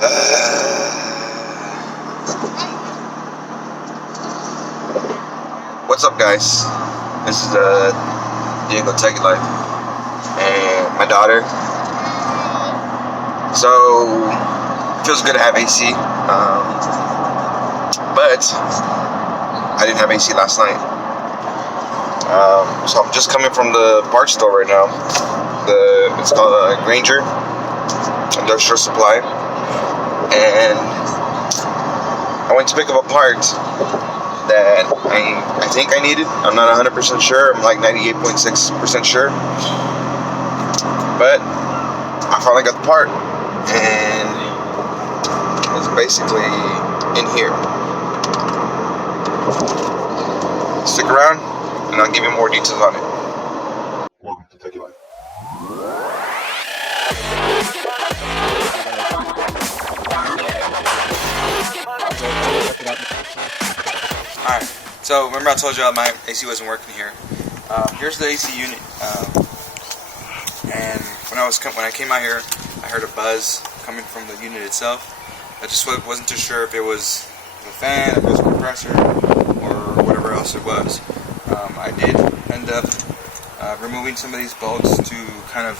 What's up, guys? This is Diego Tech Life and my daughter. So it feels good to have AC, but I didn't have AC last night. So I'm just coming from the parts store right now. It's called Granger Industrial Supply, and I went to pick up a part that I think I needed. I'm not 100% sure. I'm like 98.6% sure, but I finally got the part, and it's basically in here. Stick around, and I'll give you more details on it. Welcome to Techie Life. Alright, so remember I told you my AC wasn't working here. Here's the AC unit, and when I came out here, I heard a buzz coming from the unit itself. I just wasn't too sure if it was the fan, if it was a compressor, or whatever else it was. I did end up removing some of these bolts to kind of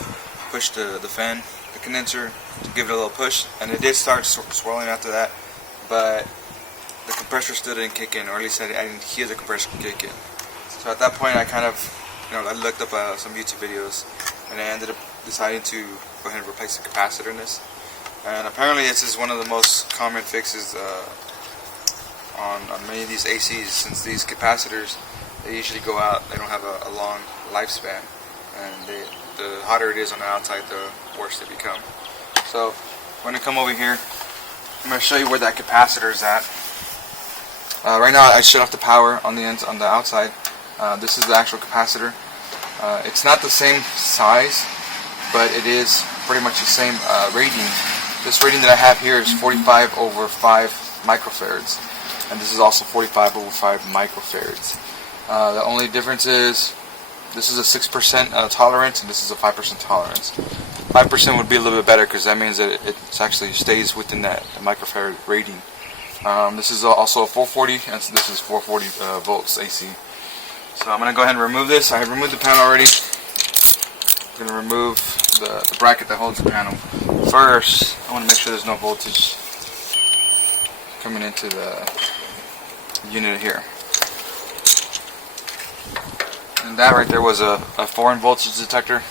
push the fan, the condenser, to give it a little push, and it did start swirling after that, but the compressor still didn't kick in, or at least I didn't hear the compressor kick in. So at that point I kind of, I looked up some YouTube videos, and I ended up deciding to go ahead and replace the capacitor in this. And apparently this is one of the most common fixes on many of these ACs, since these capacitors, they usually go out, they don't have a long lifespan, and the hotter it is on the outside, the worse they become. So I'm going to come over here, I'm going to show you where that capacitor is at. Right now I shut off the power on the ends on the outside. This is the actual capacitor. It's not the same size, but it is pretty much the same rating. This rating that I have here is 45 over 5 microfarads, and this is also 45 over 5 microfarads. The only difference is this is a 6% tolerance, and this is a 5% tolerance. 5% would be a little bit better, because that means that it actually stays within that microfarad rating. This is also a 440, and this is 440 volts AC. So I'm going to go ahead and remove this. I have removed the panel already. I'm going to remove the bracket that holds the panel. First, I want to make sure there's no voltage coming into the unit here. And that right there was a foreign voltage detector.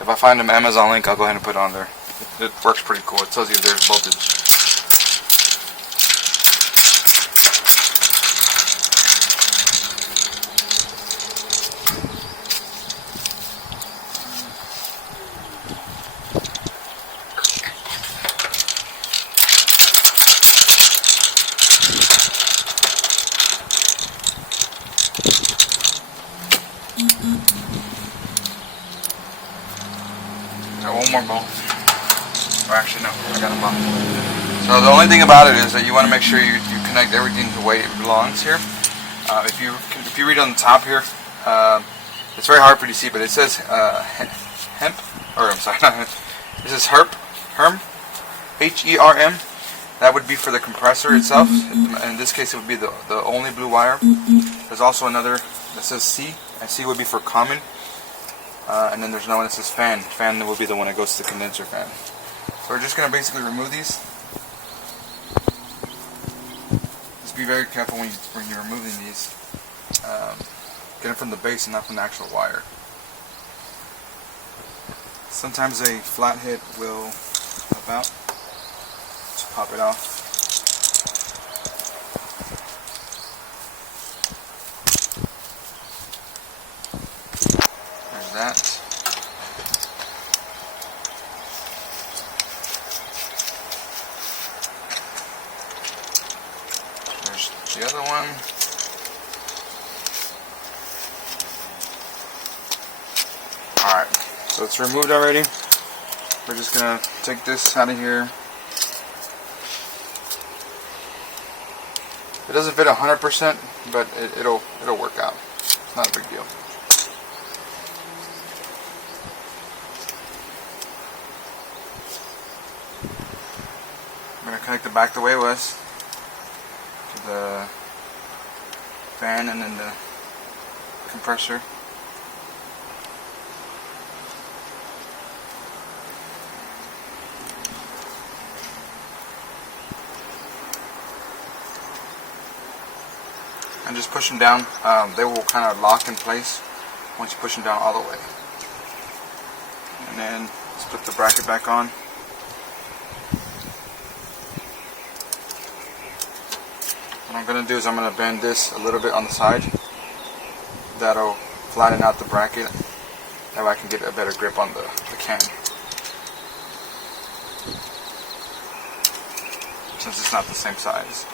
If I find an Amazon link, I'll go ahead and put it on there. It works pretty cool. It tells you if there's voltage. One more bolt. Or actually no, I got them both. So the only thing about it is that you want to make sure you connect everything the way it belongs here. If you read on the top here, it's very hard for you to see, but it says hemp, or I'm sorry, this is HERM, H-E-R-M. That would be for the compressor itself. In this case, it would be the only blue wire. There's also another that says C, and C would be for common. And then there's another one that says fan. Fan will be the one that goes to the condenser fan. So we're just going to basically remove these. Just be very careful when you're removing these. Get it from the base and not from the actual wire. Sometimes a flat hit will help out. Just pop it off. That. There's the other one. Alright, so it's removed already. We're just gonna take this out of here. It doesn't fit 100%, but it'll work out. Not a big deal. I'm going to connect it back the way it was to the fan and then the compressor. And just push them down. They will kind of lock in place once you push them down all the way. And then let's put the bracket back on. What I'm going to do is I'm going to bend this a little bit on the side. That'll flatten out the bracket. That way I can get a better grip on the can. Since it's not the same size.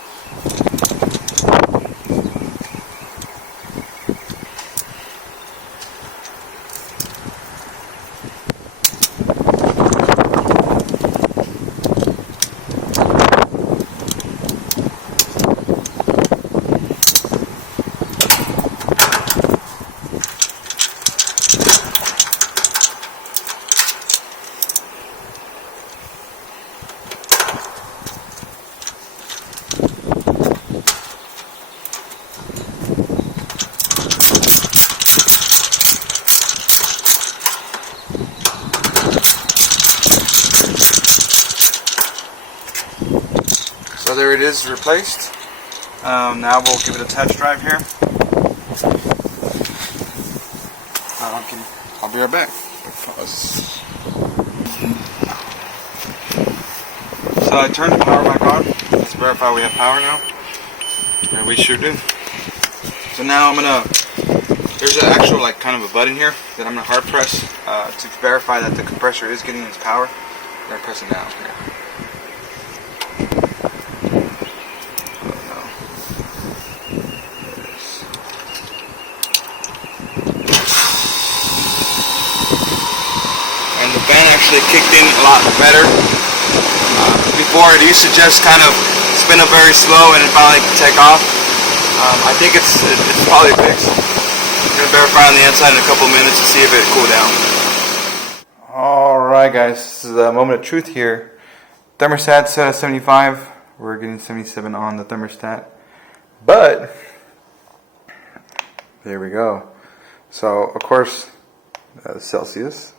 So there it is, replaced. Now we'll give it a test drive here. I'll be right back. So I turned the power back on. Let's verify we have power now. And we sure do. So now I'm gonna, there's an actual kind of a button here that I'm gonna hard press to verify that the compressor is getting its power. I'm gonna press it down here. And the fan actually kicked in a lot better. Before it used to just kind of spin up very slow and it finally take off. I think it's probably fixed. I'm going to verify on the inside in a couple minutes to see if it cooled down. Alright guys, this is a moment of truth here. Thermostat set at 75. We're getting 77 on the thermostat. But, there we go. So, of course, Celsius.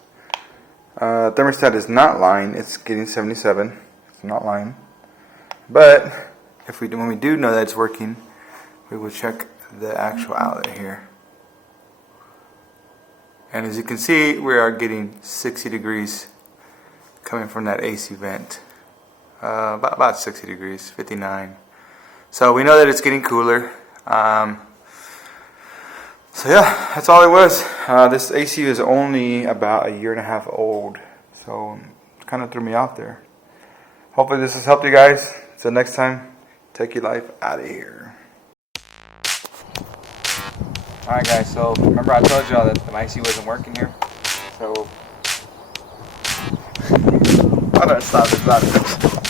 Thermostat is not lying. It's getting 77. It's not lying. But when we do know that it's working, we will check the actual outlet here. And as you can see, we are getting 60 degrees coming from that AC vent. About 60 degrees, 59. So we know that it's getting cooler. So yeah, that's all it was. This AC is only about 1.5 years old, so it kind of threw me off there. Hopefully this has helped you guys. Until next time, take your life out of here. Alright guys, so remember I told y'all that the AC wasn't working here? So, I'm gonna stop this.